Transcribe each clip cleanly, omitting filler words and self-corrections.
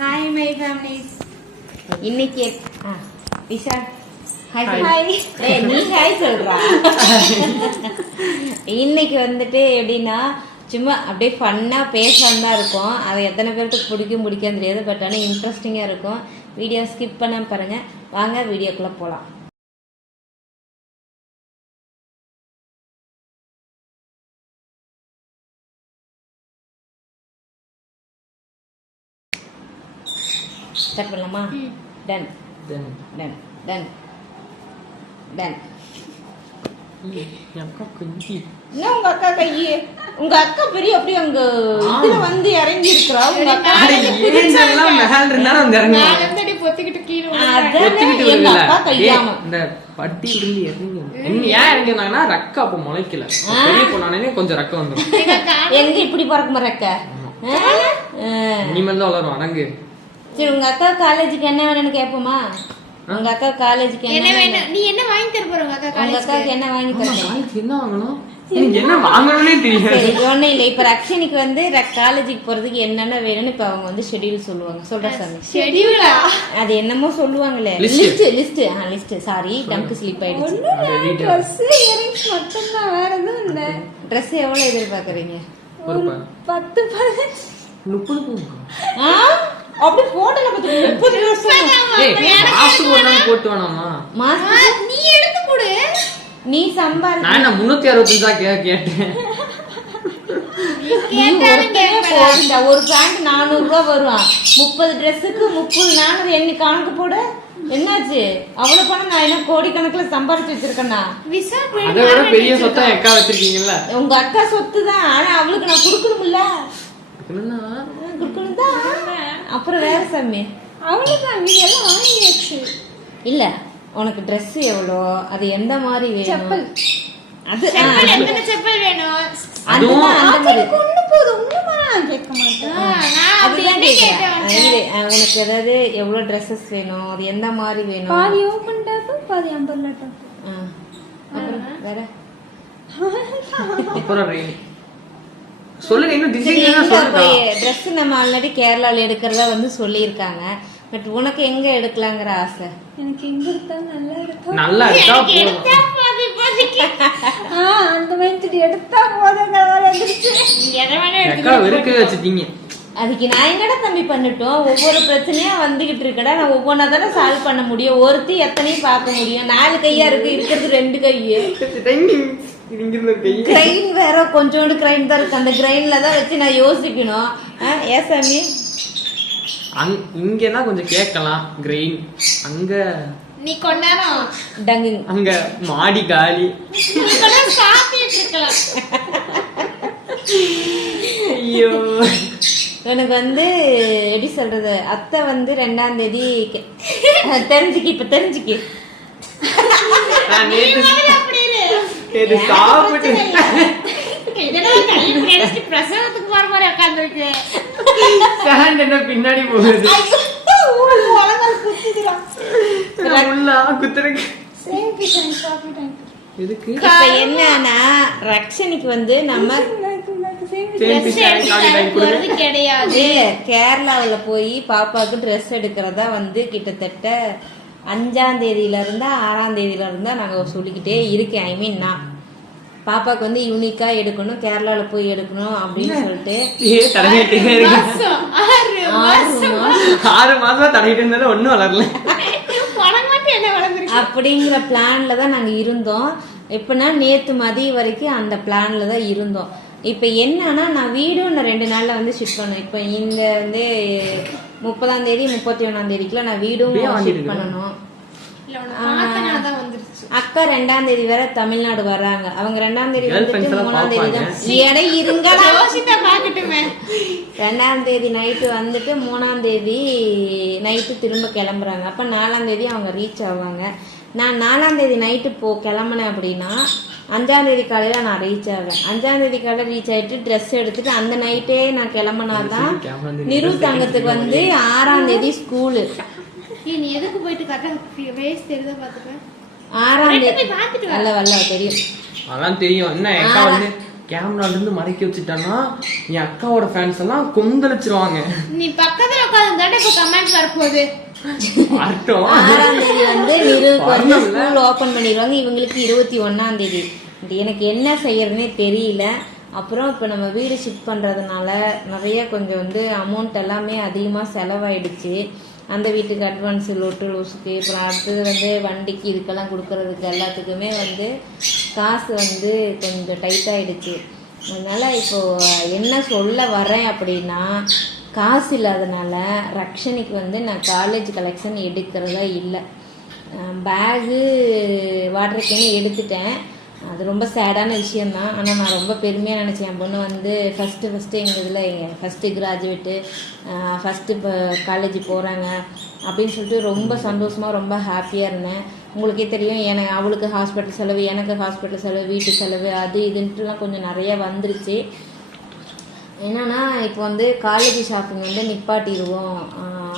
Hi my families. இன்னைக்கு விஷா hi நீ hi சொல்றா. இன்னைக்கு வந்துட்டு எப்படின்னா சும்மா அப்படியே ஃபன்னாக பேசலாம் தான் இருக்கும். அது எத்தனை பேருக்கு பிடிக்கான்னு தெரியாது. பட் ஆனால் இன்ட்ரெஸ்டிங்காக இருக்கும். வீடியோ ஸ்கிப் பண்ண பாருங்க. வாங்க வீடியோக்குள்ளே போகலாம். ஸ்டார்ட் பண்ணலாமா? Done done done done done. உங்க அக்கா கையே, உங்க அக்கா பெரிய அப்படியே அங்க இதுல வந்து இறங்கி இருக்கா. உங்க அக்கா கொஞ்சம் ரக்க வந்துடும். எங்க இப்படி பறக்குமா ரக்க? இனிமேல் தான் வளரும் அடங்கு. சரி, உங்க அக்கா காலேஜுக்கு என்ன வேணும்னு கேட்போமா? உங்க அக்கா காலேஜுக்கு என்ன வேணும்? நீ என்ன வாங்கி தர போற? உங்க அக்காக்கு என்ன வாங்கி தரணும்? என்ன வாங்கணும்? என்ன வாங்கணும்னே தெரியாது. சரி, ஒண்ணு இல்ல. இப்ப ரக்ஷனிக்கு வந்து காலேஜுக்கு போறதுக்கு என்னென்ன வேணும்னு இப்ப அவங்க வந்து ஷெட்யூல் சொல்லுவாங்க. சொல்ற சாமி. ஷெட்யூலா? அது என்னமோ சொல்லுவாங்களே, லிஸ்ட். சாரி, டங்க் ஸ்லிப் ஆயிடுச்சு. Dress இயரிங்ஸ் மட்டும் தான், வேற எதுவும் இல்ல. Dress எவ்வளவு எதிர்பார்க்கறீங்க? ஒரு 10 15 30 அப்படி போட்டல பத்தி 30 வருஷம். மாசம் ஒரு போட்டு வேணாமா? மாசம் நீ எடுத்து கொடு. நீ சம்பாரி. நான் 365 கேட்டேன். ஒரு பேண்ட் 400 ரூபாய் வரும். 30 ட்ரெஸ்ஸுக்கு 30 400 என்ன கணக்கு போட? என்னாச்சு? அவ்வளவு பணம் நான் என்ன கோடி கணக்குல சம்பாரிச்சு வச்சிருக்கேன்னா? அதை விட பெரிய சொத்தா அக்கா வச்சிருக்கீங்கல்ல. உங்க அக்கா சொத்து தான், ஆனா அவளுக்கு நான் கொடுக்கணும்ல. கொடுக்கணும் தான். அப்புறம் வேற சாமி, அவ்வளவுதான். நீ எல்லாம் வாங்கியாச்சு இல்ல? உனக்கு ட்ரெஸ் எவ்வளோ, அது எந்த மாதிரி வேணும்? அது எத்தனை செப்பல் வேணும்? அதுதான் அந்த மாதிரி. ஒண்ணு போதும், ஒண்ணுமா நான் கேட்க மாட்டேன். அதுதான் கேக்குறேன். உனக்கு ஏதாவது எவ்வளவு ட்ரெஸ்ஸஸ் வேணும், அது எந்த மாதிரி வேணும்? பாதி ஓபன் டாப், பாதி அம்பர்லா டாப். அப்புறம் வேற அப்புறம் சொல்லுங்க. இன்னும் டிசைன் சொல்லுங்க. ட்ரெஸ் நம்ம ஆல்ரெடி கேரளால எடுக்கிறதா வந்து சொல்லியிருக்காங்க. பட் உனக்கு எங்க எடுக்கலாங்கிற ஆசை? எனக்கு எங்க எடுத்தா நல்லா இருக்கும். நல்லா எடுத்தா போதும். அந்த மைண்ட் எடுத்தா போதுங்க. அக்கா வெறுக்கவே வச்சிட்டீங்க. அதுக்கு நான் என்னடா தம்பி பண்ணிட்டோம்? ஒவ்வொரு பிரச்சனையா வந்துகிட்டு இருக்கடா. நான் ஒவ்வொன்னா தானே சால்வ் பண்ண முடியும். ஒருத்தி எத்தனையும் பார்க்க முடியும். 4 கையா இருக்கு, இருக்கிறது 2 கையு. கிரைன் வேற கொஞ்சோண்டு கிரைன் தான் இருக்கு. அந்த கிரைன்ல தான் வச்சு நான் யோசிக்கணும். ஏன் சாமி? இங்கன்னா கொஞ்சம் கேட்கலாம் கிரெயின். அங்க நீ கொண்டாரம் டங்கிங், அங்க மாடி காலி. ஐயோ, எனக்கு வந்து எப்படி சொல்றது, அத்தை வந்து 2ஆம் தேதி தெரிஞ்சுக்கி. இப்ப தெரிஞ்சுக்கி சாப்பிட்டு பிரசவத்துக்கு போற மாதிரி உட்காந்துருக்கு. பின்னாடி போகுது. இப்ப என்னன்னா ரக்ஷனிக்கு வந்து நம்ம கிடையாது, கேரளாவுல போய் பாப்பாவுக்கு ட்ரெஸ் எடுக்கிறதா வந்து கிட்டத்தட்ட 5ஆம் தேதியில இருந்தா 6ஆம் தேதியில இருந்தா நாங்க சொல்லிக்கிட்டே இருக்கேன். ஐ மீன் நான் பாப்பாக்கு வந்து யூனிக்கா எடுக்கணும், கேரளால போய் எடுக்கணும் அப்படின்னு சொல்லிட்டு 6 மாசமா தடவிட்டு இருந்தாலும் ஒன்னும் வளரல. அப்படிங்கிற பிளான்ல தான் நாங்க இருந்தோம். இப்பனா நேத்து மதியம் வரைக்கும் அந்த பிளான்ல தான் இருந்தோம். இப்ப என்னன்னா நான் வீடும் இன்னும் 2 நாள்ல வந்து ஷிஃப்ட் பண்ணணும். இப்ப இந்த வந்து 30ஆம் தேதி 31ஆம் தேதிக்குள்ள நான் வீடும் ஷிஃப்ட் பண்ணணும். அக்கா 2ஆம் தேதி வேற தமிழ்நாடு வர்றாங்க. அவங்க 2ஆம் தேதி வந்துட்டு 3ஆம் தேதி தான் எடை இருங்கடா 2ஆம் தேதி நைட்டு வந்துட்டு 3ஆம் தேதி நைட்டு திரும்ப கிளம்புறாங்க. அப்ப 4ஆம் தேதி அவங்க ரீச் ஆவாங்க. நான் 4ஆம் தேதி நைட்டு கிளம்புனேன் அப்படின்னா 5ஆம் தேதி காலையில நான் ரீச் ஆவேன். 5ஆம் தேதி காலையில ரீச் ஆயிட்டு ட்ரெஸ் எடுத்துட்டு அந்த நைட்டே நான் கிளம்புனாதான் நிரு தங்கத்துக்கு வந்து 6ஆம் தேதி ஸ்கூலு. நீ எதுக்கு போயிட்டு கரெக்டா வேஸ்ட் தெரியுதா பாத்துக்க. 6ஆம் தேதி வரல தெரியும். அதான் தெரியும். என்ன அக்கா வந்து கேமரால இருந்து மறைக்க வச்சுட்டான்னா என் அக்காவோட ஃபேன்ஸ் எல்லாம் கொந்தளிச்சிருவாங்க. நீ பக்கத்துல உட்கார்ந்து இப்ப கமெண்ட் வரப்போகுது. 6ஆம் தேதி வந்து நிருவுக்கு வந்து ஸ்கூல் ஓபன் பண்ணிடுவாங்க. இவங்களுக்கு 21ஆம் தேதி. எனக்கு என்ன செய்யறதுனே தெரியல. அப்புறம் இப்போ நம்ம வீடு ஷிஃப்ட் பண்ணுறதுனால நிறைய கொஞ்சம் வந்து அமௌண்ட் எல்லாமே அதிகமாக செலவாயிடுச்சு. அந்த வீட்டுக்கு அட்வான்ஸ் லொட்டு லூஸுக்கு, அப்புறம் அடுத்தது வந்து வண்டிக்கு இதுக்கெல்லாம் கொடுக்கறதுக்கு எல்லாத்துக்குமே வந்து காசு வந்து கொஞ்சம் டைட் ஆகிடுச்சு. அதனால் இப்போது என்ன சொல்ல வரேன் அப்படின்னா, காசு இல்லாதனால ரக்ஷனிக்கு வந்து நான் காலேஜ் கலெக்ஷன் எடுக்கிறதா இல்லை. பேகு வாட்டர் கேனு எடுத்துட்டேன். அது ரொம்ப சேடான விஷயந்தான். ஆனால் நான் ரொம்ப பெருமையாக நினச்சேன். என் பொண்ணு வந்து ஃபஸ்ட்டு எங்கள் இதில் ஃபஸ்ட்டு கிராஜுவேட்டு, ஃபஸ்ட்டு இப்போ காலேஜ் போகிறாங்க அப்படின்னு சொல்லிட்டு ரொம்ப சந்தோஷமாக ரொம்ப ஹாப்பியாக இருந்தேன். உங்களுக்கே தெரியும், அவளுக்கு ஹாஸ்பிட்டல் செலவு, எனக்கு ஹாஸ்பிட்டல் செலவு, வீட்டு செலவு, அது இதுன்ட்டுலாம் கொஞ்சம் நிறையா வந்துருச்சு. என்னன்னா இப்போ வந்து காலேஜ் ஷாப்பிங் வந்து நிப்பாட்டிடுவோம்,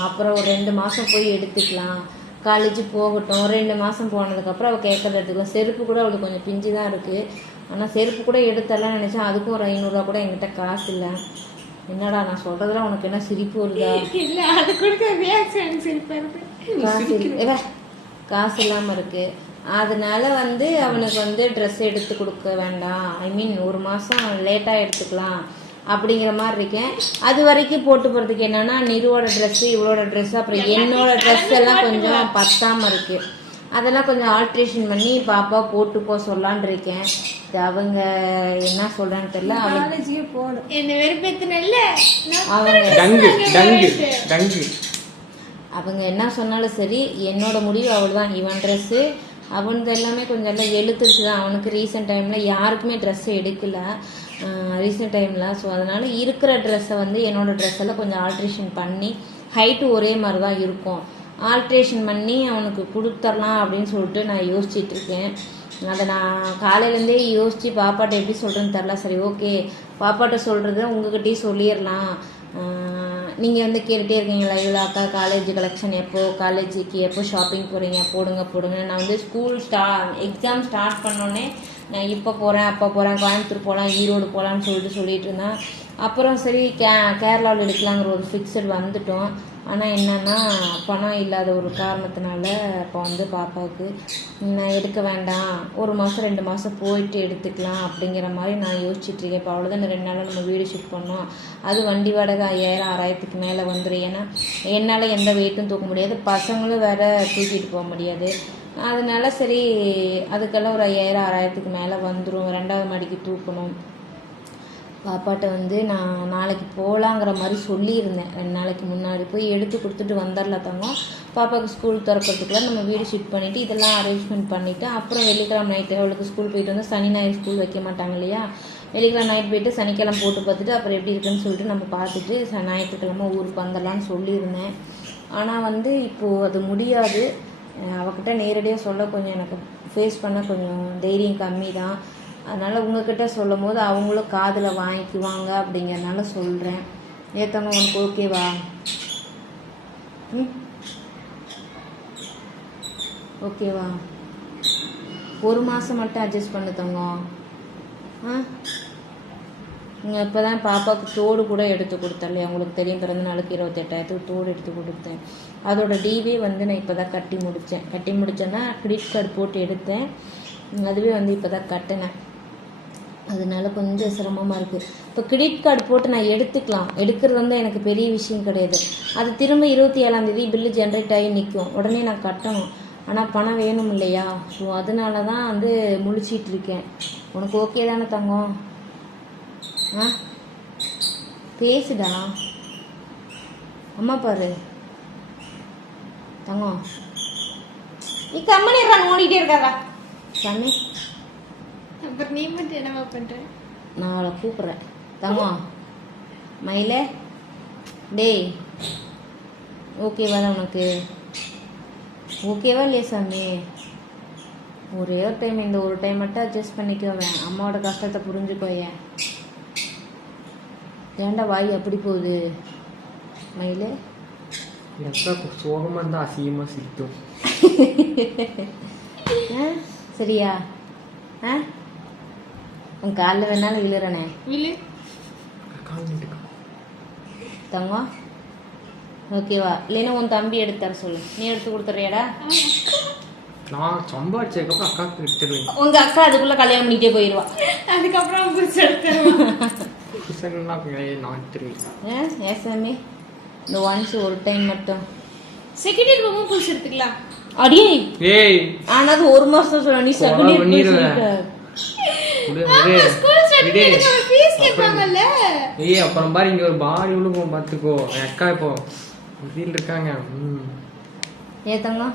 அப்புறம் ஒரு 2 மாதம் போய் எடுத்துக்கலாம், காலேஜ் போகட்டும். 2 மாதம் போனதுக்கப்புறம் அவள் கேட்கறது எடுத்துக்கலாம். செருப்பு கூட அவளுக்கு கொஞ்சம் பிஞ்சு தான் இருக்குது. ஆனால் செருப்பு கூட எடுத்தரலாம் நினச்சேன். அதுக்கும் ஒரு 500 ரூபா கூட என்கிட்ட காசு இல்லை. என்னடா நான் சொல்கிறதுலாம் உனக்கு என்ன சிரிப்பு வருதா? இல்லை, அது கொடுக்க ரியாக்ஷன் சிரிப்பு வருது. காசு இல்லாமல் இருக்குது. அதனால வந்து அவனுக்கு வந்து ட்ரெஸ் எடுத்து கொடுக்க வேண்டாம், ஐ மீன் 1 மாதம் லேட்டாக எடுத்துக்கலாம் அப்படிங்கிற மாதிரி இருக்கேன். அது வரைக்கும் போட்டு போகிறதுக்கு என்னன்னா, நிருவோட ட்ரெஸ்ஸு, இவளோட ட்ரெஸ்ஸு, அப்புறம் என்னோட ட்ரெஸ் எல்லாம் கொஞ்சம் பத்தாமல் இருக்குது. அதெல்லாம் கொஞ்சம் ஆல்ட்ரேஷன் பண்ணி பாப்பா போட்டு போக சொல்லான் இருக்கேன். அவங்க என்ன சொல்றான்னு தெரியல. அவங்க என்ன சொன்னாலும் சரி, என்னோட முடிவு அவள் தான். இவன் ட்ரெஸ்ஸு அவனுக்கு எல்லாமே கொஞ்சம் எல்லாம் வெளுத்துருச்சு தான். அவனுக்கு ரீசெண்ட் டைமில் யாருக்குமே ட்ரெஸ்ஸு எடுக்கல ரீசெண்ட் டைமில். ஸோ அதனால் இருக்கிற ட்ரெஸ்ஸை வந்து என்னோடய ட்ரெஸ்ஸெல்லாம் கொஞ்சம் ஆல்ட்ரேஷன் பண்ணி, ஹைட்டு ஒரே மாதிரி தான் இருக்கும், ஆல்ட்ரேஷன் பண்ணி அவனுக்கு கொடுத்துடலாம் அப்படின்னு சொல்லிட்டு நான் யோசிச்சுட்டு இருக்கேன். அதை நான் காலையிலேருந்தே யோசித்து பாப்பாட்ட எப்படி சொல்கிறேன்னு தெரில. சரி, ஓகே, பாப்பாட்ட சொல்கிறத உங்ககிட்டயும் சொல்லிடலாம். நீங்கள் வந்து கேட்டுகிட்டே இருக்கீங்களா, இவ்வளோ அக்கா காலேஜ் கலெக்ஷன் எப்போ, காலேஜுக்கு எப்போ ஷாப்பிங் போகிறீங்க, போடுங்க. நான் வந்து ஸ்கூல் எக்ஸாம் ஸ்டார்ட் பண்ணோன்னே நான் இப்போ போகிறேன், அப்போ போகிறேன், கோயம்புத்தூர் போகலாம், ஈரோடு போகலான்னு சொல்லிட்டு இருந்தேன். அப்புறம் சரி கேரளாவில் எடுக்கலாங்கிற ஒரு ஃபிக்ஸட் வந்துட்டோம். ஆனால் என்னென்னா, பணம் இல்லாத ஒரு காரணத்தினால இப்போ வந்து பாப்பாவுக்கு நான் எடுக்க வேண்டாம், 1 மாதம் 2 மாதம் போயிட்டு எடுத்துக்கலாம் அப்படிங்கிற மாதிரி நான் யோசிச்சுட்ருக்கேன். இப்போ அவ்வளோதான், இந்த 2 நாளில் நம்ம வீடு ஷிஃப்ட் பண்ணோம். அது வண்டி வாடகை 5000 6000க்கு மேலே வந்துடும். ஏன்னா என்னால் எந்த வெயிட்டும் தூக்க முடியாது, பசங்களும் வேறு தூக்கிட்டு போக முடியாது. அதனால சரி, அதுக்கெல்லாம் ஒரு 5000 6000க்கு மேலே வந்துடும். 2வது மாடிக்கு தூக்கணும். பாப்பாட்ட வந்து நான் நாளைக்கு போகலாங்கிற மாதிரி சொல்லியிருந்தேன். 2 நாளைக்கு முன்னாடி போய் எடுத்து கொடுத்துட்டு வந்துடலாம் தங்கம். பாப்பாவுக்கு ஸ்கூல் திறக்கிறதுக்குள்ள நம்ம வீடு ஷிஃப்ட் பண்ணிவிட்டு இதெல்லாம் அரேஞ்ச்மெண்ட் பண்ணிவிட்டு, அப்புறம் வெள்ளிக்கிழமை நைட்டு அவளுக்கு ஸ்கூல் போயிட்டு வந்து, சனி ஞாயிறு ஸ்கூல் வைக்க மாட்டாங்க இல்லையா, வெள்ளிக்கிழமை நைட் போயிட்டு சனிக்கிழமை போட்டு பார்த்துட்டு அப்புறம் எப்படி இருக்குன்னு சொல்லிட்டு நம்ம பார்த்துட்டு ஞாயிற்றுக்கிழமை ஊருக்கு வந்துடலான்னு சொல்லியிருந்தேன். ஆனால் வந்து இப்போது அது முடியாது. அவகிட்ட நேரடியாக சொல்ல கொஞ்சம் எனக்கு ஃபேஸ் பண்ண கொஞ்சம் தைரியம் கம்மி தான். அதனால் உங்ககிட்ட சொல்லும் போது அவங்களும் காதில் வாங்கிக்குவாங்க அப்படிங்கிறனால சொல்கிறேன். ஏற்றவங்க உனக்கு ஓகேவா? ஓகேவா? 1 மாதம் மட்டும் அட்ஜஸ்ட் பண்ணு தங்கம். நீங்கள் இப்போ தான் பாப்பாவுக்கு தோடு கூட எடுத்து கொடுத்தேன். உங்களுக்கு தெரியும், பிறந்த நாளுக்கு 28,000 தோடு எடுத்து கொடுத்தேன். அதோட டிவே வந்து நான் இப்போ தான் கட்டி முடித்தேன்னா கிரெடிட் கார்டு போட்டு எடுத்தேன். அதுவே வந்து இப்போ தான் கட்டினேன். அதனால கொஞ்சம் சிரமமாக இருக்குது. இப்போ கிரெடிட் கார்டு போட்டு நான் எடுக்கிறது வந்து எனக்கு பெரிய விஷயம் கிடையாது. அது திரும்ப 27ஆம் தேதி பில்லு ஜென்ரேட் ஆகி நிற்கும், உடனே நான் கட்டணும். ஆனால் பணம் வேணும் இல்லையா? ஸோ அதனால தான் வந்து முழிச்சிட்டு இருக்கேன். உனக்கு ஓகே தானே தங்கம்? பேசுடா, அம்மா பாரு தங்கம். நீ கம்மனி ஓடிட்டே இருக்காரா சாமி? அப்புறம் நீ மட்டும் என்னவா பண்ற? நான் அவளை கூப்பிட்றேன். தங்கம், மயிலே, டேய், ஓகேவா உனக்கு? ஓகேவா இல்லையா சாமி? ஒரே ஒரு டைம், இந்த ஒரு டைம் மட்டும் அட்ஜஸ்ட் பண்ணிக்கோவேன். அம்மாவோட கஷ்டத்தை புரிஞ்சுக்கோயேன். ஏண்டா வாய் அப்படி போகுது மயிலே? சோகமாக இருந்தால் அசிங்கமாக சிரிக்கும். சரியா? உன் காலில் வேணாலும் விழுறனே விழு. கால் நீட்டுக்கா. தங்கம் ஓகேவா? இல்லைன்னா உன் தம்பி எடுத்து தர சொல்லு. நீ எடுத்து கொடுத்துறியாடா? நான் சம்பாதிச்சதுக்கப்புறம் அக்காவுக்கு எடுத்துடுவேன். உங்க அக்கா அதுக்குள்ள கல்யாணம் பண்ணிட்டே போயிடுவா. அதுக்கப்புறம் புதுசு எடுத்துருவான். புதுசுன்னா நான் எடுத்துருவேன். ஏசாமி இந்த ஒன்ஸ் ஒரு டைம் மட்டும் செகண்ட் இயர் போகும்போது புதுசு எடுத்துக்கலாம். அடியே ஏய் ஆனாது ஒரு மாசம் சொல்ல நீ செகண்ட் இயர் ஃபீஸ் கேட்பாங்கல்ல. ஏய் அப்புறம் பாரு இங்க ஒரு பாடி விழுகும் பாத்துக்கோ. என் அக்கா இப்போ வீட்டில் இருக்காங்க. ஏ தங்கம்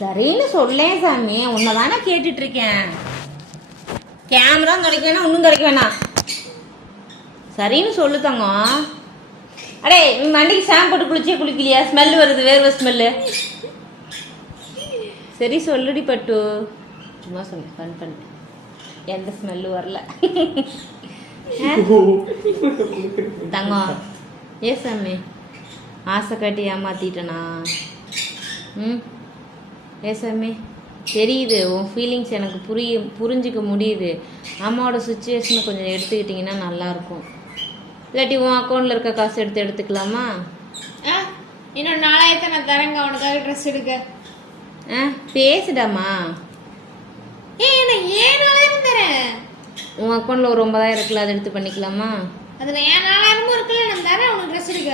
சரின்னு சொல்லேன் சாமி. உன்னதானே கேட்டுட்டு இருக்கேன். கேமரா கிடைக்க வேணாம் ஒன்றும் கிடைக்க வேணாம். சரின்னு சொல்லு தங்கம். அடே நீ மண்டிக்கு ஷாம்பு போட்டு குளிக்கலையா? ஸ்மெல் வருது, வேர்வை ஸ்மெல்லு. சரி சொல்லுடி பட்டு. சும்மா சொன்னேன், ஃபன் பண்ணேன். எந்த ஸ்மெல்லு வரல. தங்கம் ஏ சாமி ஆசை காட்டி ஏமாத்திட்டனா? ஏ சாமி தெரியுது உன் ஃபீலிங்ஸ் எனக்கு புரிஞ்சிக்க முடியுது. அம்மாவோட சுச்சுவேஷனை கொஞ்சம் எடுத்துக்கிட்டிங்கன்னா நல்லாயிருக்கும். இல்லாட்டி உன் அக்கௌண்ட்டில் இருக்க காசு எடுத்துக்கலாமா? இன்னும் 4000 நான் தரேங்க அவனுக்காக ட்ரெஸ் எடுக்க. பேசுடாமா. நான் 7000 தரேன். உன் அக்கௌண்ட்டில் ஒரு 9000 இருக்குல்ல, அதை எடுத்து பண்ணிக்கலாமா? அதில் ஏன் 4000 இருக்குல்ல, நான் தரேன் அவனுக்கு ட்ரெஸ் எடுக்க.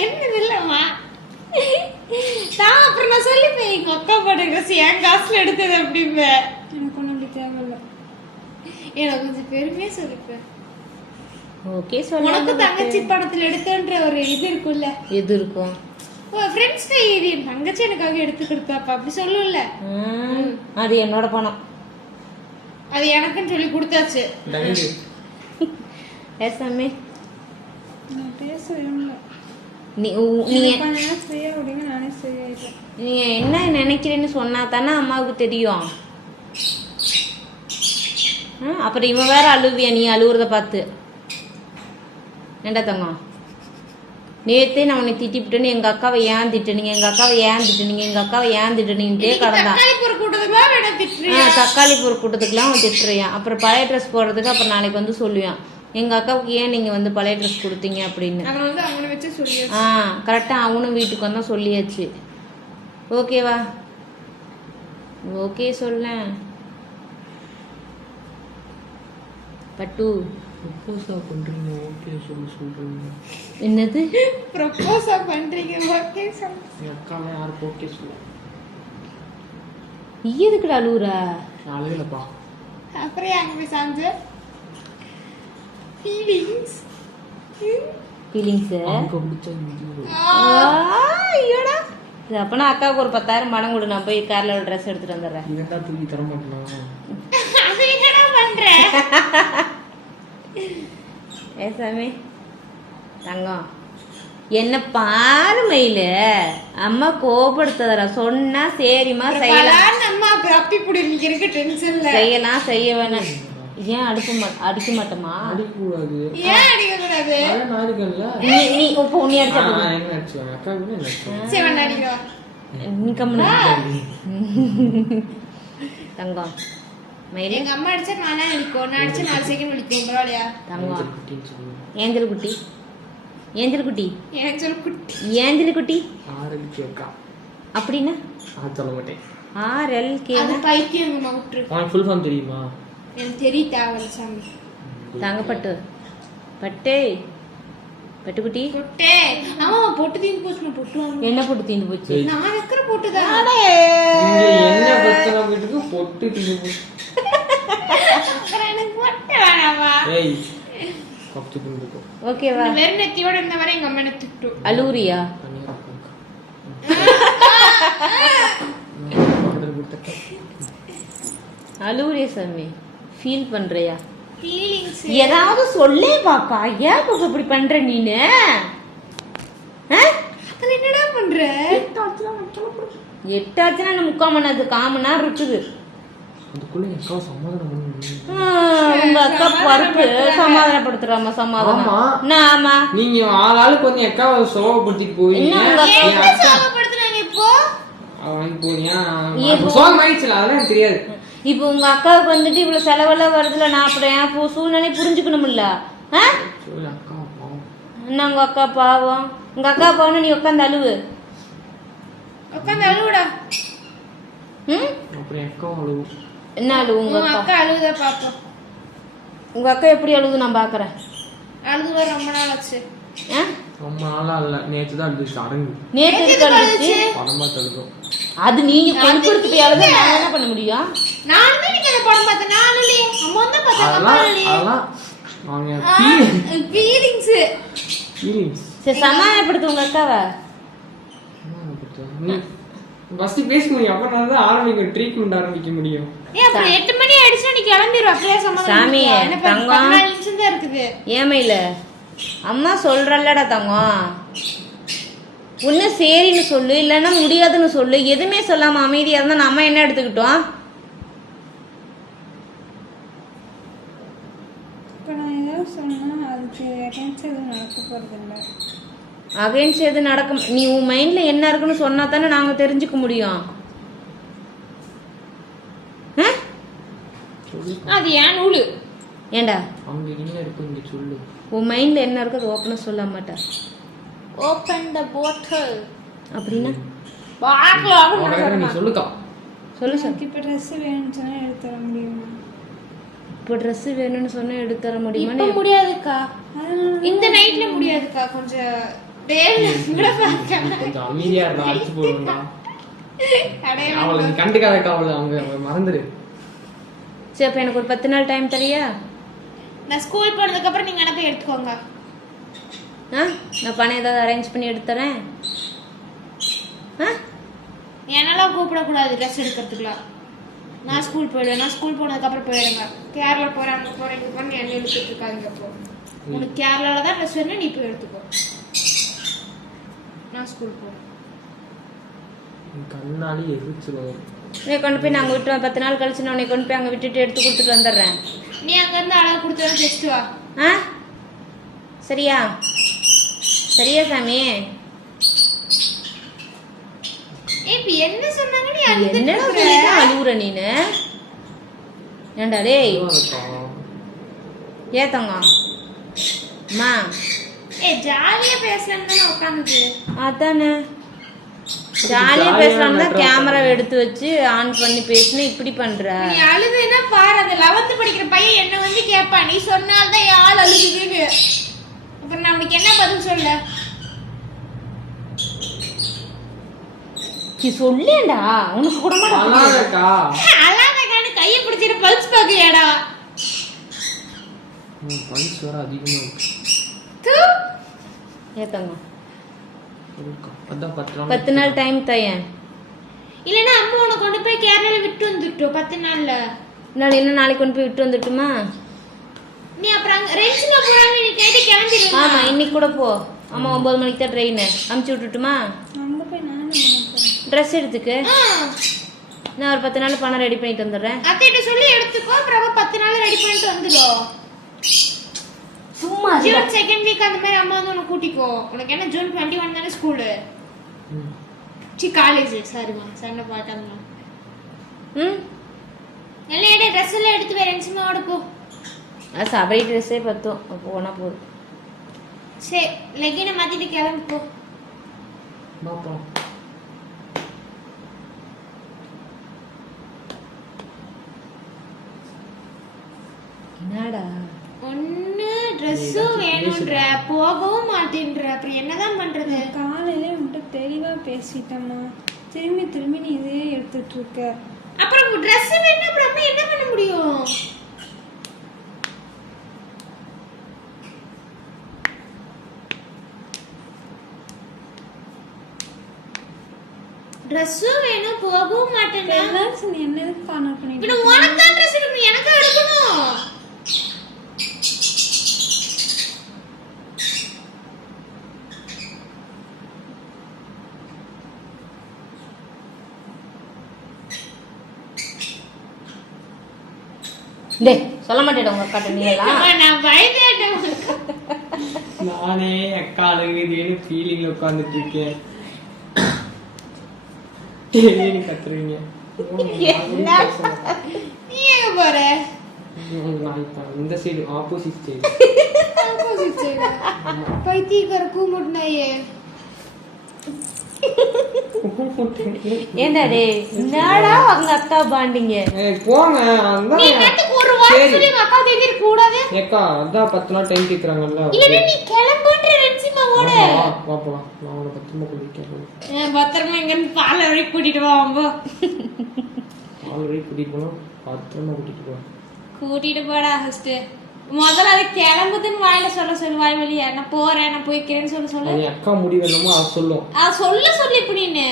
என்னது இல்லைம்மா நான் அப்புறம் நான் சொல்லிப்பேன் எங்க அக்கா போட்ட ட்ரெஸ் என் காசுல எடுத்தது அப்படிப்பேன். எனக்கு ஒன்றும் அப்படி தேவையில்ல. எனக்கு கொஞ்சம் பெருமையா சொல்லிப்பேன். ஓகே சொல்ல. உனக்கு தங்கச்சி படத்துல எடுத்தன்ற ஒரு இது இருக்குல்ல. எது இருக்கும்? ஃப்ரெண்ட்ஸ் டே இது என் தங்கச்சி எனக்காக எடுத்து கொடுத்தாப்பா அப்படி சொல்லும்ல. அது என்னோட பணம். அது எனக்குன்னு சொல்லி கொடுத்தாச்சு. ஏசாமி நான் பேசவே நீ என்ன நினைக்கிறேன்னு சொன்னா தானே அம்மாவுக்கு தெரியும். அப்புறம் இவன் வேற அழுவியா நீ அழுவுறத பார்த்து? ஏண்டா தங்கம் நேத்தே நான் உன்னை திட்டிவிட்டேன்னு எங்க அக்காவை ஏன் திட்டுனீங்க, எங்க அக்காவை ஏன் திட்டுனீங்க, எங்க அக்காவை ஏன் திட்டுனீங்கட்டே கடந்தான். தக்காளி பூர் கூட்டத்துக்குலாம் அவன் திட்டுறியான். அப்புறம் பழைய ட்ரெஸ் போடுறதுக்கு அப்புறம் நாளைக்கு வந்து சொல்லுவான் எங்க அக்காவுக்கு ஏன் நீங்க வந்து பழைய ட்ரெஸ் கொடுத்தீங்க அப்படின்னு. கரெக்டா அவனும் வீட்டுக்கு வந்தா சொல்லியாச்சு. ஓகேவா? ஓகே சொல்ல பட்டு. என்னது ப்ரப்போஸா பண்றீங்க? ஓகே நீ எதுக்குடா அழுவுறா? அப்புறம் யாங்க போய் சாஞ்சு ஃபீலிங்ஸ் அப்பனா அக்காவுக்கு ஒரு 10,000 பணம் கொடு, நான் போய் கார்ல ஒரு ட்ரெஸ் எடுத்துட்டு வந்துடுறேன். ஏ சாமி தங்கம் என்ன பாரு மயில அம்மா கோபப்படுத்ததா சொன்னா சரிம்மா செய்யலாம். செய்யலாம் செய்ய வேணாம். ஏன் அடிக்க மாட்டோமா? தங்கம் எங்க அம்மா அடிச்சா நானே அடிக்கும், நான் அடிச்சா 4 செகண்ட் அடிக்கும். பரவாயில்லையா தங்கம்? ஏஞ்சல் குட்டி ஏஞ்சல் குட்டி ஏஞ்சல் குட்டி ஏஞ்சல் குட்டி அப்படின்னா RLK பைத்தியம் ஃபுல் ஃபார்ம் தெரியுமா? எனக்கு தெரிய தேவையில்ல சாமி. தாங்க பட்டு பட்டே பட்டு குட்டி பொட்டே. ஆமா பொட்டு தீந்து போச்சு. பொட்டு என்ன பொட்டு தீந்து போச்சு? நான் வைக்கிற பொட்டு தான். என்ன பிரச்சனை வீட்டுக்கு பொட்டு தீந்து போச்சு. எனக்கு பொட்டு வேணாமா? ஏய் கப்து குண்டுக்கு ஓகேவா? வேற நெத்தியோட இந்த வரை எங்க அம்மா என்ன திட்டு. அலூரியா? அலூரியா சாமி ஃபீல் பண்றியா? ஃபீலிங்ஸ் ஏதாவது சொல்லே பாப்பா. ஏன் பாப்பா இப்படி பண்ற நீனு? அது என்னடா பண்ற? 8 ஆச்சுன்னா 3/4 மணி நேரம் 1/4 மணி நேரம் இருக்குது. அதுக்குள்ள அக்கா சமாதானம் பண்ணு. உங்க அக்கா பருப்பு சமாதானப்படுத்துறாமா? சமாதானம் ஆமா. நீங்க ஆளாளுக்கு வந்து அக்காவை சோகப்படுத்திட்டு போவீங்க. சோகப்படுத்துறாங்க இப்போ. அவன் போறியா? சோகம் ஆயிடுச்சுல அதெல்லாம் எனக்கு தெரியாது. இப்போ உங்க அக்காவுக்கு வந்துட்டு இவ்வளவு செலவெல்லாம் வருதுல, நான் அப்புறம் என் சூழ்நிலை புரிஞ்சுக்கணும்ல. சொல்லு அக்கா பாவம். என்ன உங்க அக்கா பாவம்? உங்க அக்கா பாவம்னு நீ உட்காந்து அழுவு. உட்காந்து அழுவுடா. அப்புறம் அக்கா அழுவும். என்ன அழுவு உங்க உங்க அக்கா? அக்கா அழுவுதா பாப்போம். உங்க அக்கா எப்படி அழுது நான் பாக்குறேன். அழுது வர ரொம்ப நாள் ஆச்சு. ரொம்ப நாளா இல்ல, நேற்று தான் அழுதுச்சு. அடங்கு நேற்று அழுதுச்சு. படம் பார்த்து அழுதும். அது நீங்க கொழுப்புக்கு போய் அழுத நான் என்ன பண்ண முடியும்? நான் தான் நீங்க படம் பார்த்தேன். நான் இல்லையே, அம்மா தான் அதெல்லாம் பார்த்தாங்க. அதெல்லாம் அவங்க ஃபீலிங்ஸ். ஃபீலிங்ஸ். சரி சமாதானப்படுத்து உங்க அக்காவை. ஃபர்ஸ்ட் பேச முடியும், அப்புறம் தான் ஆரம்பிக்கும், ட்ரீட்மெண்ட் ஆரம்பிக்க முடியும். ஏன் அப்புறம் 8 மணி ஆயிடுச்சுனா நீ கிளம்பிடுவ. அப்படியே சாமி தங்கம் 14 நிமிஷம் தான் இருக்குது. ஏமையில அம்மா சொல்றல்லடா தங்கம், ஒண்ணு சரின்னு சொல்லு, இல்லைன்னா முடியாதுன்னு சொல்லு. எதுவுமே சொல்லாம அமைதியா இருந்தா நம்ம என்ன எடுத்துக்கிட்டோம்? இப்போ நான் ஏதாவது சொன்னா அதுக்கு அகேன்ஸ்ட் எதுவும் நடக்க போறது இல்லை. அகைன்ஸ்ட் எது நடக்கும்? நீ உன் மைண்ட்ல என்ன இருக்குன்னு சொன்னா தானே நாங்க தெரிஞ்சுக்க முடியும். அது ஏன் நூலு? ஏண்டா அவங்க என்ன இருக்கு இங்க சொல்லு. உன் மைண்ட்ல என்ன இருக்கு அது ஓப்பனா சொல்ல மாட்டா. ஓபன் தி பாட்டில் அப்படின்னா பாட்டில் ஓபன் பண்ண நீ சொல்லுமா? சொல்லுக்கா. சொல்லு சொல்லு. இப்போ Dress வேணும்னு சொன்னா எடுத்து தர முடியுமா? இப்போ ட்ரெஸ் வேணும்னு சொன்னா எடுத்து தர முடியுமா? இப்போ முடியாதுக்கா. இந்த நைட்ல முடியாதுக்கா. கொஞ்சம் டேல கூட பார்க்க. கொஞ்சம் அமைதியா இருந்தா அடிச்சு போடுறா. அடையல. அவளை நீ கண்டுக்காதக்கா, அவளை அவங்க மறந்துரு. சரி அப்ப எனக்கு ஒரு 10 நாள் டைம் தரியா? நான் ஸ்கூல் போனதுக்கு அப்புறம் நீங்க எனக்கு எடுத்துக்கோங்க. நான் பணம் ஏதாவது அரேஞ்ச் பண்ணி எடுத்துறேன். என்னெல்லாம் கூப்பிடக்கூடாது ட்ரெஸ் எடுக்கிறதுக்குலாம். நான் ஸ்கூல் போயிடுவேன். நான் ஸ்கூல் போனதுக்கு அப்புறம் போயிடுங்க. கேரளா போறாங்க போறீங்க போன்னு என்ன எடுத்துட்டு இருக்காங்க. இப்போ உனக்கு கேரளால தான் ட்ரெஸ் வேணும், நீ போய் எடுத்துக்கோ. நான் ஸ்கூல் போறேன். கண்ணாடி எரிச்சிரும். நீ கொண்டு போய் நாங்க விட்டுருவோம். 10 நாள் கழிச்சு நான் உன்னை கொண்டு போய் அங்க விட்டுட்டு எடுத்து கொடுத்துட்டு வந்துடுறேன். நீ அங்க இருந்து அழகு கொடுத்து டெஸ்ட் வா. சரியா? சரியா சாமி? இப்ப என்ன சொன்னாங்க? நீ என்னடா சொல்லிட்டு அழுவுற நீனு? ஏண்டா டேய் ஏத்தங்க அம்மா ஜாலியா பேசலாம்னு தானே உட்காந்துது. அதானே ஜாலியா பேசலாம் தான் கேமரா எடுத்து வச்சு ஆன் பண்ணி பேசுன. இப்படி பண்ற நீ அழுதுன்னா பாரு. அந்த 11th படிக்கிற பையன் என்ன வந்து கேட்பா, நீ சொன்னால்தான் யாழ் அழுகுதுன்னு. அப்புறம் நான் உனக்கு என்ன பதில் சொல்ல? நீ சொல்லேண்டா உனக்கு கூட அழாதக்கா. அழாதக்கான்னு கையை பிடிச்சிட்டு பல்ஸ் பாக்குறியாடா? பல்ஸ் வர அதிகமா இருக்கு. ஏத்தங்க அதான் 10 நாள் டைம் தயேன். இல்லன்னா அம்மா உன்னை கொண்டு போய் கேரளால விட்டு வந்துட்டோம் 10 நாள்ல. நான் இன்னும் நாளைக்கு கொண்டு போய் விட்டு வந்துட்டுமா? நீ அப்புறம் ரென்ஸ்ல போறாங்க, நீ கேட்டு கிளம்பிடுவா. ஆமா இன்னைக்கு கூட போ. அம்மா 9 மணிக்கு தான் ட்ரெயின். அமுச்சு விட்டுட்டுமா? அங்க போய் நானே ட்ரெஸ் எடுத்துக்கு. நான் ஒரு 10 நாள் பணம் ரெடி பண்ணிட்டு வந்துடுறேன். அத்தைட்ட சொல்லி எடுத்துக்கோ. அப்புறம் 10 நாள் ரெடி பண்ணிட்டு வந்துடும். சும்மா ஜூன் 2nd வீக் அந்த மாதிரி அம்மா வந்து உன்னை கூட்டிக்கோ. உனக்கு என்ன ஜூன் 21 தானே ஸ்கூலு? காலேஜ். சாரிமா சண்டை பாட்டாங்கம்மா. நல்லா எடு ட்ரெஸ் எல்லாம் எடுத்து வேற ரென்ஸ்மாவோட போ. சபரி ட்ரெஸ்ஸே பத்தும் போனா போதும். சரி லெகினை மாத்திட்டு கிளம்பி போ. பாப்போம். என்னடா ஒன்னு ட்ரெஸ்ஸும் வேணும்ன்ற, போகவும் மாட்டேன்ற. அப்புறம் என்னதான் பண்றது? காலையிலே உன்கிட்ட தெளிவா பேசிட்டேம்மா. திரும்பி திரும்பி நீ இதே எடுத்துட்டு இருக்க. அப்புறம் ட்ரெஸ் வேணும், அப்புறம் என்ன பண்ண முடியும்? ட்ரெஸ்ஸும் வேணும், போகவும் மாட்டேன்னா நீ என்னதுக்கு கார்னர் பண்ணிட்டு இப்ப உனக்கு தான் ட்ரெஸ் எடுக்கணும், எனக்கு எடுக்கணும். டேய் சொல்ல மாட்டேடா உங்க அக்கா நீ எல்லாம். நான் பயந்தேன். நானே அக்கா அழுகுதுன்னு ஃபீலிங்ல உட்கார்ந்துட்டு இருக்கேன். கத்துறீங்க நீ எங்க போற? நான் இப்ப இந்த side opposite side. Opposite side. பைத்தியக்கார கூமுட் நாயே. ஏண்டா டேய் என்னடா அவங்க அக்கா பாண்டிங்க? ஏய் போங்க அதான். நீ நேத்துக்கு ஒரு வாரம் சொல்லி உங்க அக்கா தேடி கூடாது. ஏக்கா அதான் 10 நாள் டைம் கேக்குறாங்கல்ல. இல்ல நீ கிளம்புன்ற ரென்சிமா ஓட. வா போலாம். நான் உன பத்திரமா கூட்டிட்டு போறேன். பத்திரமா இங்க பால் வரைக்கும் கூட்டிட்டு வா அம்மா. ஆல்ரெடி கூட்டிட்டு போறோம். பத்திரமா கூட்டிட்டு போறேன். கூட்டிட்டு போடா ஃபர்ஸ்ட். முதல்ல அது கிளம்புதுன்னு வாயில சொல்ல வாய் வழியா நான் போறேன் நான் போய்க்கிறேன்னு சொல்லு. அது அக்கா முடிவு என்னமோ அது சொல்லும். சொல்லு இப்ப நீனு.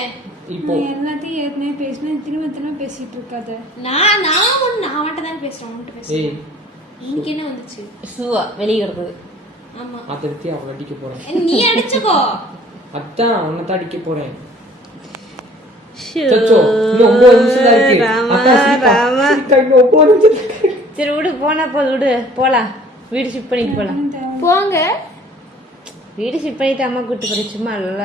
இப்போ எல்லாத்தையும் ஏற்கனவே பேசினா திரும்ப பேசிட்டு இருக்காத. நான் மட்டும் தான் பேசுறேன். உன்கிட்ட பேசுறேன். ஏய் இன்னைக்கு என்ன வந்துச்சு? சுவா வெளிய கிடக்குது. ஆமா அதற்கு அவளை அடிக்க போறேன். நீ அடிச்சுக்கோ. அதான் உன்னை தான் அடிக்க போறேன். சச்சோ இன்னும் 9 நிமிஷம் தான் இருக்கு. அக்கா சீக்கிரம் இன்னும் 9 நிமிஷம் இருக்கு. சரி விடு போனா விடு போலாம். வீடு ஷிஃப்ட் பண்ணிட்டு போலாம். போங்க. வீடு ஷிஃப்ட் பண்ணிட்டு அம்மா கூட்டு போற சும்மா இல்ல.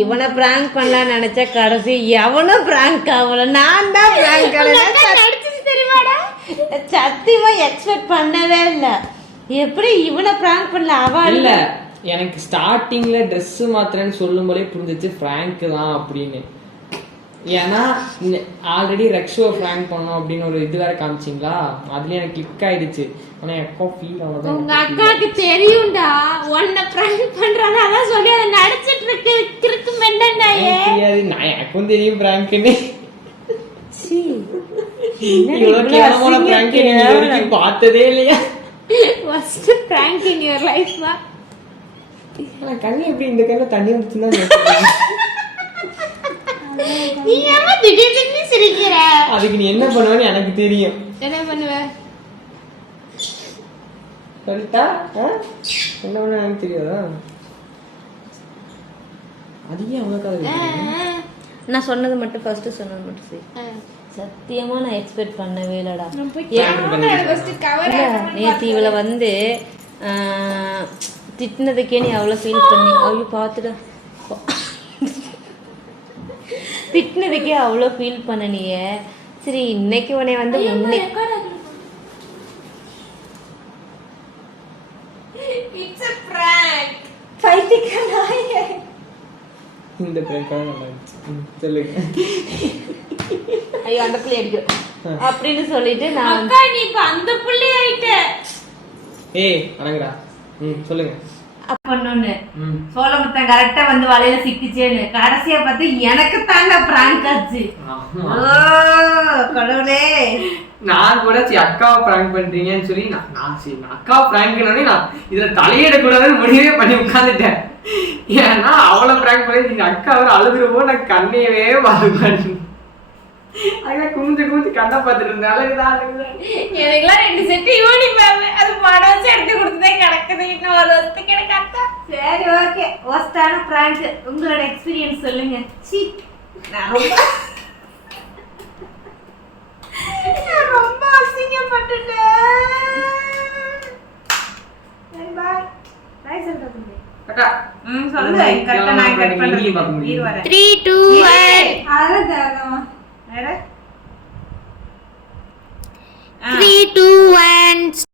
இவனை பிராங்க் பண்ணலாம் நினைச்சா கடைசி எவனும் பிராங்க் ஆகல. நான் தான் பிராங்க் நடிச்சது தெரியுமாடா? சத்தியமா எக்ஸ்பெக்ட் பண்ணவே இல்ல. எப்படி இவனை பிராங்க் பண்ணல? அவ இல்ல எனக்கு ஸ்டார்டிங்ல Dress மாத்திரன்னு சொல்லும்போதே புரிஞ்சிச்சு பிராங்க் தான் அப்படின்னு. ஏன்னா ஆல்ரெடி ரெக்ஷோ பிராங்க் பண்ணோம் அப்படின்னு ஒரு இது வேற காமிச்சிங்களா, அதுல எனக்கு கிளிக் ஆயிடுச்சு. ஆனா எக்கோ ஃபீல் ஆனதான். உங்க அக்காக்கு தெரியும்டா உன்னை பிராங்க் பண்றாங்க அதான் சொல்லி அதை நடிச்சிட்டு இருக்கு. கிறுக்கு மெண்டனாயே தெரியாது. நான் எனக்கும் தெரியும் பிராங்க்னு. என்னடி இவ்வளவு கேவலமான பிராங்க் நீங்க வரைக்கும் பார்த்ததே இல்லையா? First prank in your life வா. ஆனா கண்ணு எப்படி இந்த கண்ணுல தண்ணி வந்துச்சுன்னா நீ ஏமா திடீர்னு சிரிக்கிற? அதுக்கு நீ என்ன பண்ணுவேன்னு எனக்கு தெரியும். என்ன பண்ணுவ? சொல்லிட்டா என்ன பண்ண எனக்கு தெரியாதா? அதிகம் அவ்வளோக்கா நான் சொன்னது மட்டும் ஃபர்ஸ்ட் சொன்னது மட்டும் சரி. சத்தியமா நான் எக்ஸ்பெக்ட் பண்ணவே இல்லடா. நேத்து இவளை வந்து திட்டினதுக்கே நீ அவ்வளோ ஃபீல் பண்ணி ஐயோ பார்த்துடா திட்டினதுக்கே அவ்வளோ ஃபீல் பண்ணனியே. சரி இன்னைக்கு உன்னை வந்து இந்த பிராங்காக நல்லா இருந்துச்சு. சொல்லுங்க. ஐயோ அந்த பிள்ளை அடிக்கிறேன் அப்படின்னு சொல்லிட்டு நான் அக்கா நீ இப்ப அந்த புள்ளி ஆயிட்ட. ஏய் அடங்கடா. சொல்லுங்க. அப்பன்னு சோழமுத்தன் கரெக்டா வந்து வலையில சிக்கிச்சேன்னு கடைசியா பார்த்து எனக்கு தாங்க பிராங்க் ஆச்சு. கடவுளே நான் கூட சரி அக்காவை பிராங்க் பண்றீங்கன்னு சொல்லி நான் சரி அக்காவை பிராங்க் பண்ணோடனே நான் இதுல தலையிட கூடாதுன்னு முடிவே பண்ணி உட்காந்துட்டேன். ஏன்னா அவளை பிராங்க் பண்ணி நீங்க அக்கா அவர் அழுதுருவோம் நான் கண்ணையவே பாருங்க. அதான் குமிஞ்சு கண்ணை பார்த்துட்டு இருந்தேன். அழகுதான் எனக்குலாம் 2 செட் யூனிஃபார்ம் அது படம் வச்சு எடுத்து கொடுத்ததே கிடக்குது. இன்னும் ஒரு வருஷத்துக்கு எனக்கு அக்கா. சரி ஓகே ஒஸ்டான பிராங்க் உங்களோட எக்ஸ்பீரியன்ஸ் சொல்லுங்க. சீ நான் ரொம்ப அசிங்கப்பட்டுட்டேன். சரி பாய் பாய் சொல்றேன். அக்கா சொல்லு கரெக்ட்டா நான் கட் பண்றேன். 3 2 1 அழகா வேற 3 2 1